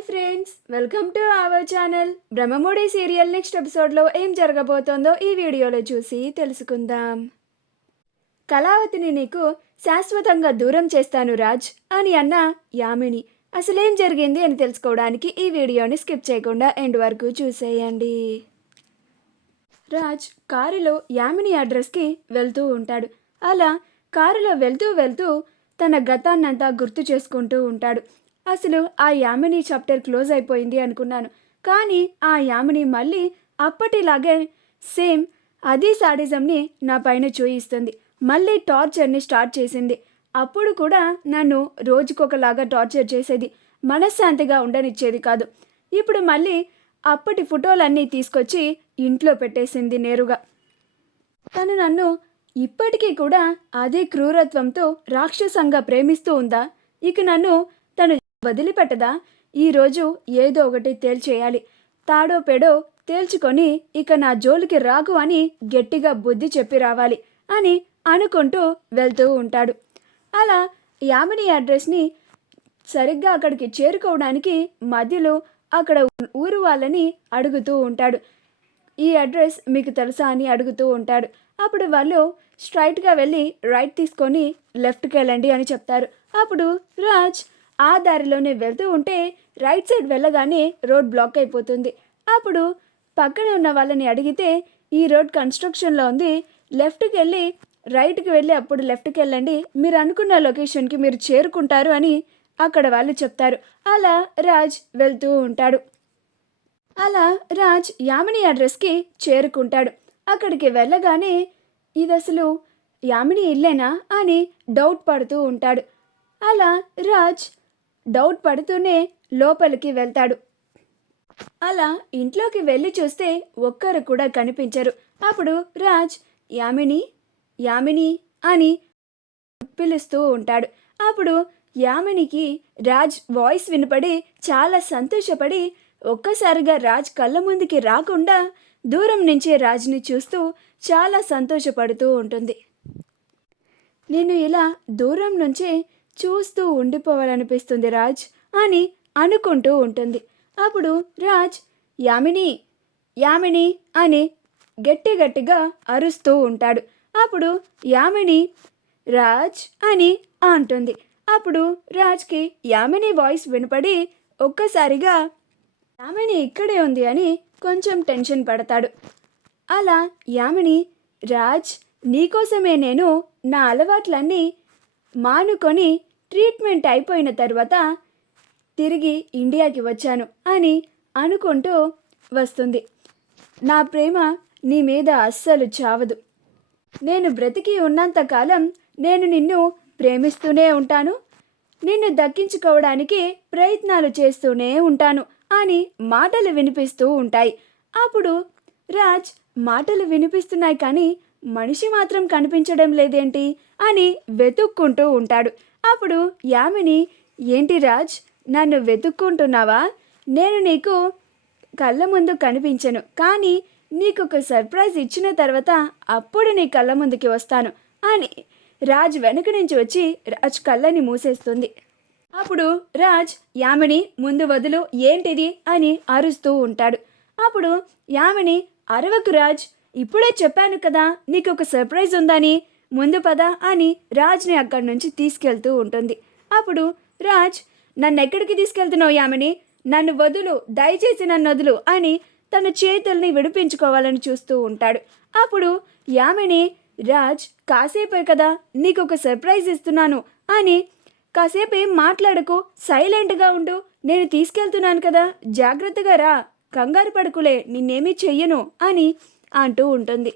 Hi friends, welcome to our channel. Brahmamudi serial next ఎపిసోడ్లో ఏం జరగబోతోందో ఈ వీడియోలో చూసి తెలుసుకుందాం. కళావతిని నీకు శాశ్వతంగా దూరం చేస్తాను రాజ్ అని అన్న యామిని అసలేం జరిగింది అని తెలుసుకోవడానికి ఈ వీడియోని స్కిప్ చేయకుండా ఎండ్ వరకు చూసేయండి. రాజ్ కారులో యామిని అడ్రస్కి వెళ్తూ ఉంటాడు. అలా కారులో వెళ్తూ వెళ్తూ తన గతాన్నంతా గుర్తు చేసుకుంటూ ఉంటాడు. అసలు ఆ యామిని చాప్టర్ క్లోజ్ అయిపోయింది అనుకున్నాను, కానీ ఆ యామిని మళ్ళీ అప్పటిలాగే సేమ్ అదే సాడిజంని నా పైన చూయిస్తుంది. మళ్ళీ టార్చర్ని స్టార్ట్ చేసింది. అప్పుడు కూడా నన్ను రోజుకొకలాగా టార్చర్ చేసేది, మనశ్శాంతిగా ఉండనిచ్చేది కాదు. ఇప్పుడు మళ్ళీ అప్పటి ఫోటోలన్నీ తీసుకొచ్చి ఇంట్లో పెట్టేసింది నేరుగా. తను నన్ను ఇప్పటికీ కూడా అదే క్రూరత్వంతో రాక్షసంగా ప్రేమిస్తూ ఉందా? ఇక నన్ను తను వదిలిపెట్టదా? ఈరోజు ఏదో ఒకటి తేల్చేయాలి. తాడో పెడో తేల్చుకొని ఇక నా జోలికి రాకు అని గట్టిగా బుద్ధి చెప్పి రావాలి అని అనుకుంటూ వెళ్తూ ఉంటాడు. అలా యామిని అడ్రస్ని సరిగ్గా అక్కడికి చేరుకోవడానికి మధ్యలో అక్కడ ఊరు వాళ్ళని అడుగుతూ ఉంటాడు. ఈ అడ్రస్ మీకు తెలుసా అని అడుగుతూ ఉంటాడు. అప్పుడు వాళ్ళు స్ట్రైట్గా వెళ్ళి రైట్ తీసుకొని లెఫ్ట్కి వెళ్ళండి అని చెప్తారు. అప్పుడు రాజ్ ఆ దారిలోనే వెళ్తూ ఉంటే రైట్ సైడ్ వెళ్ళగానే రోడ్ బ్లాక్ అయిపోతుంది. అప్పుడు పక్కనే ఉన్న వాళ్ళని అడిగితే ఈ రోడ్ కన్స్ట్రక్షన్లో ఉంది, లెఫ్ట్కి వెళ్ళి రైట్కి వెళ్ళి అప్పుడు లెఫ్ట్కి వెళ్ళండి, మీరు అనుకున్న లొకేషన్కి మీరు చేరుకుంటారు అని అక్కడ వాళ్ళు చెప్తారు. అలా రాజ్ వెళ్తూ ఉంటాడు. అలా రాజ్ యామిని అడ్రస్కి చేరుకుంటాడు. అక్కడికి వెళ్ళగానే ఇది అసలు యామిని ఇల్లేనా అని డౌట్ పడుతూ ఉంటాడు. అలా రాజ్ డౌట్ పడుతూనే లోపలికి వెళ్తాడు. అలా ఇంట్లోకి వెళ్ళి చూస్తే ఒక్కరు కూడా కనిపించరు. అప్పుడు రాజ్ యామిని యామిని అని పిలుస్తూ ఉంటాడు. అప్పుడు యామినికి రాజ్ వాయిస్ వినపడి చాలా సంతోషపడి ఒక్కసారిగా రాజ్ కళ్ళ ముందుకి రాకుండా దూరం నుంచే రాజ్ని చూస్తూ చాలా సంతోషపడుతూ ఉంటుంది. నేను ఇలా దూరం నుంచే చూస్తూ ఉండిపోవాలనిపిస్తుంది రాజ్ అని అనుకుంటూ ఉంటుంది. అప్పుడు రాజ్ యామిని యామిని అని గట్టి గట్టిగా అరుస్తూ ఉంటాడు. అప్పుడు యామిని రాజ్ అని అంటుంది. అప్పుడు రాజ్కి యామిని వాయిస్ వినపడి ఒక్కసారిగా యామిని ఇక్కడే ఉంది అని కొంచెం టెన్షన్ పడతాడు. అలా యామిని రాజ్ నీకోసమే నేను నా అలవాట్లన్నీ మానుకొని ట్రీట్మెంట్ అయిపోయిన తర్వాత తిరిగి ఇండియాకి వచ్చాను అని అనుకుంటూ వస్తుంది. నా ప్రేమ నీ మీద అస్సలు చావదు. నేను బ్రతికి ఉన్నంతకాలం నేను నిన్ను ప్రేమిస్తూనే ఉంటాను, నిన్ను దక్కించుకోవడానికి ప్రయత్నాలు చేస్తూనే ఉంటాను అని మాటలు వినిపిస్తూ ఉంటాయి. అప్పుడు రాజ్ మాటలు వినిపిస్తున్నాయి కానీ మనిషి మాత్రం కనిపించడం లేదేంటి అని వెతుక్కుంటూ ఉంటాడు. అప్పుడు యామిని ఏంటి రాజ్ నన్ను వెతుక్కుంటున్నావా? నేను నీకు కళ్ళ ముందు కనిపించను, కానీ నీకు ఒక సర్ప్రైజ్ ఇచ్చిన తర్వాత అప్పుడు నీ కళ్ళ ముందుకి వస్తాను అని రాజ్ వెనుక నుంచి వచ్చి రాజ్ కళ్ళని మూసేస్తుంది. అప్పుడు రాజ్ యామిని ముందు వదులు, ఏంటిది అని అరుస్తూ ఉంటాడు. అప్పుడు యామిని అరవకు రాజ్, ఇప్పుడే చెప్పాను కదా నీకు ఒక సర్ప్రైజ్ ఉందని, ముందు పద అని రాజ్ని అక్కడి నుంచి తీసుకెళ్తూ ఉంటుంది. అప్పుడు రాజ్ నన్నెక్కడికి తీసుకెళ్తున్నావు యామిని, నన్ను వదులు, దయచేసి నన్ను వదులు అని తన చేతుల్ని విడిపించుకోవాలని చూస్తూ ఉంటాడు. అప్పుడు యామిని రాజ్ కాసేపే కదా నీకు ఒక సర్ప్రైజ్ ఇస్తున్నాను అని, కాసేపు ఏం మాట్లాడకు, సైలెంట్గా ఉండు, నేను తీసుకెళ్తున్నాను కదా, జాగ్రత్తగా రా, కంగారు పడుకులే, నిన్నేమీ చెయ్యను అని అంటూ ఉంటుంది.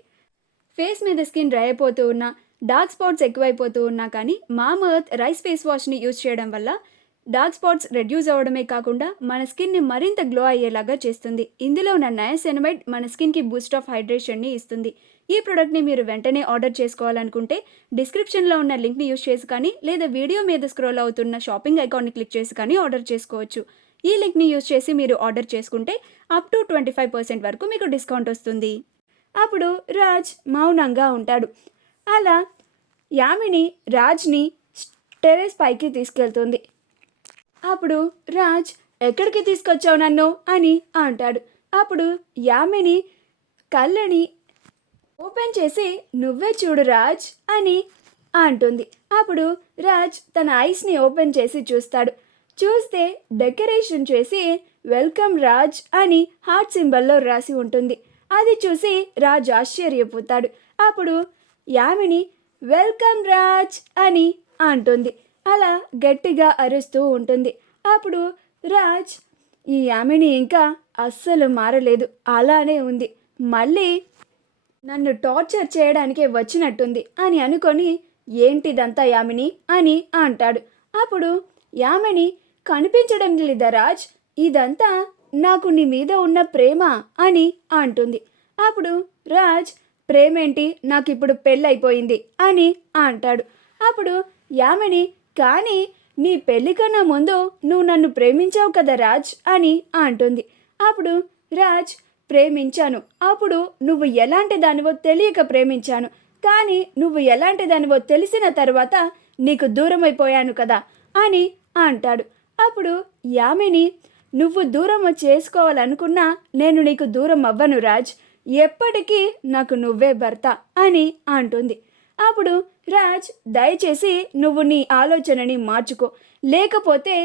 ఫేస్ మీద స్కిన్ డ్రై అయిపోతూ ఉన్నా, డార్క్ స్పాట్స్ ఎక్కువైపోతూ ఉన్నా కానీ మామా ఎర్త్ రైస్ ఫేస్ వాష్ని యూజ్ చేయడం వల్ల డార్క్ స్పాట్స్ రెడ్యూస్ అవ్వడమే కాకుండా మన స్కిన్ని మరింత గ్లో అయ్యేలాగా చేస్తుంది. ఇందులో ఉన్న నయాసినమైడ్ మన స్కిన్కి బూస్ట్ ఆఫ్ హైడ్రేషన్ని ఇస్తుంది. ఈ ప్రోడక్ట్ని మీరు వెంటనే ఆర్డర్ చేసుకోవాలనుకుంటే డిస్క్రిప్షన్లో ఉన్న లింక్ని యూజ్ చేసి కానీ, లేదా వీడియో మీద స్క్రోల్ అవుతున్న షాపింగ్ ఐకాన్ని క్లిక్ చేసి కానీ ఆర్డర్ చేసుకోవచ్చు. ఈ లింక్ని యూజ్ చేసి మీరు ఆర్డర్ చేసుకుంటే అప్ టు 25% వరకు మీకు డిస్కౌంట్ వస్తుంది. అప్పుడు రాజ్ మౌనంగా ఉంటాడు. అలా యామిని రాజ్ని టెర్రస్ పైకి తీసుకెళ్తుంది. అప్పుడు రాజ్ ఎక్కడికి తీసుకొచ్చావు నన్ను అని అంటాడు. అప్పుడు యామిని కళ్ళని ఓపెన్ చేసి నువ్వే చూడు రాజ్ అని అంటుంది. అప్పుడు రాజ్ తన ఐస్ని ఓపెన్ చేసి చూస్తాడు. చూస్తే డెకరేషన్ చేసి వెల్కమ్ రాజ్ అని హార్ట్ సింబల్లో రాసి ఉంటుంది. అది చూసి రాజ్ ఆశ్చర్యపోతాడు. అప్పుడు యామిని వెల్కమ్ రాజ్ అని అంటుంది. అలా గట్టిగా అరుస్తూ ఉంటుంది. అప్పుడు రాజ్ ఈ యామిని ఇంకా అస్సలు మారలేదు, అలానే ఉంది, మళ్ళీ నన్ను టార్చర్ చేయడానికే వచ్చినట్టుంది అని అనుకొని ఏంటిదంతా యామిని అని అంటాడు. అప్పుడు యామిని కనిపించడం లేదా రాజ్, ఇదంతా నాకు నీ మీద ఉన్న ప్రేమ అని అంటుంది. అప్పుడు రాజ్ ప్రేమేంటి, నాకు ఇప్పుడు పెళ్ళైపోయింది అని అంటాడు. అప్పుడు యామిని కానీ నీ పెళ్ళి కన్నా ముందు నువ్వు నన్ను ప్రేమించావు కదా రాజ్ అని అంటుంది. అప్పుడు రాజ్ ప్రేమించాను, అప్పుడు నువ్వు ఎలాంటి దానివో తెలియక ప్రేమించాను, కానీ నువ్వు ఎలాంటి దానివో తెలిసిన తర్వాత నీకు దూరం అయిపోయాను కదా అని అంటాడు. అప్పుడు యామిని నువ్వు దూరం చేసుకోవాలనుకున్నా నేను నీకు దూరం అవ్వను రాజ్, ఎప్పటికీ నాకు నువ్వే భర్త అని అంటుంది. అప్పుడు రాజ్ దయచేసి నువ్వు నీ ఆలోచనని మార్చుకో, లేకపోతే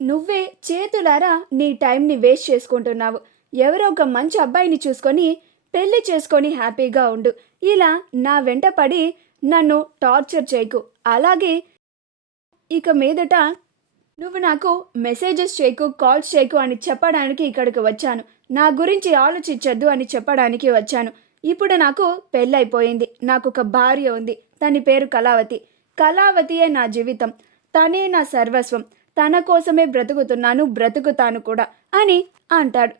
నువ్వే చేతులారా నీ టైంని వేస్ట్ చేసుకుంటున్నావు. ఎవరో ఒక మంచి అబ్బాయిని చూసుకొని పెళ్లి చేసుకొని హ్యాపీగా ఉండు, ఇలా నా వెంట పడి నన్ను టార్చర్ చేయకు, అలాగే ఇక మీదట నువ్వు నాకు మెసేజెస్ చేయకు, కాల్స్ చేయకు అని చెప్పడానికి ఇక్కడికి వచ్చాను. నా గురించి ఆలోచించొద్దు అని చెప్పడానికి వచ్చాను. ఇప్పుడు నాకు పెళ్ళైపోయింది, నాకు ఒక భార్య ఉంది, తన పేరు కళావతి. కళావతియే నా జీవితం, తనే నా సర్వస్వం, తన కోసమే బ్రతుకుతున్నాను, బ్రతుకుతాను కూడా అని అంటాడు.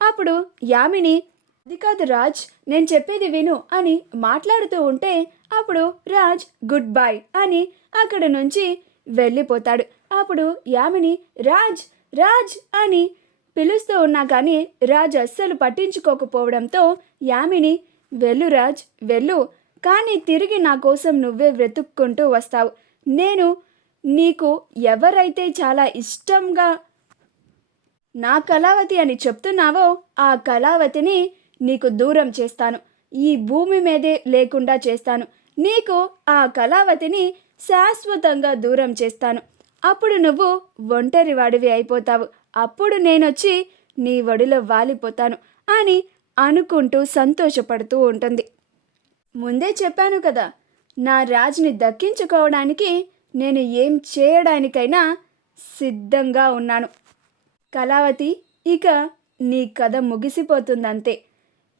అప్పుడు యామిని అది కాదు రాజ్, నేను చెప్పేది విను అని మాట్లాడుతూ ఉంటే అప్పుడు రాజ్ గుడ్ బై అని అక్కడ నుంచి వెళ్ళిపోతాడు. అప్పుడు యామిని రాజ్ రాజ్ అని పిలుస్తూ ఉన్నా కానీ రాజ్ అస్సలు పట్టించుకోకపోవడంతో యామిని వెళ్ళు రాజ్ వెళ్ళు, కానీ తిరిగి నా కోసం నువ్వే వెతుక్కుంటూ వస్తావు. నేను నీకు ఎవరైతే చాలా ఇష్టంగా నా కళావతి అని చెప్తున్నావో ఆ కళావతిని నీకు దూరం చేస్తాను, ఈ భూమి మీదే లేకుండా చేస్తాను, నీకు ఆ కళావతిని శాశ్వతంగా దూరం చేస్తాను. అప్పుడు నువ్వు ఒంటరి వాడివి అయిపోతావు, అప్పుడు నేనొచ్చి నీ ఒడిలో వాలిపోతాను అని అనుకుంటూ సంతోషపడుతూ ఉంటుంది. ముందే చెప్పాను కదా, నా రాజుని దక్కించుకోవడానికి నేను ఏం చేయడానికైనా సిద్ధంగా ఉన్నాను. కళావతి, ఇక నీ కథ ముగిసిపోతుందంతే,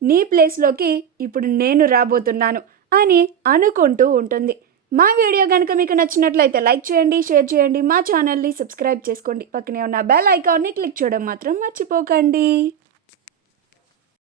నీ ప్లేస్లోకి ఇప్పుడు నేను రాబోతున్నాను అని అనుకుంటూ ఉంటుంది. మా వీడియో కనుక మీకు నచ్చినట్లయితే లైక్ చేయండి, షేర్ చేయండి, మా ఛానల్ని సబ్స్క్రైబ్ చేసుకోండి, పక్కనే ఉన్న బెల్ ఐకాన్ని క్లిక్ చేయడం మాత్రం మర్చిపోకండి.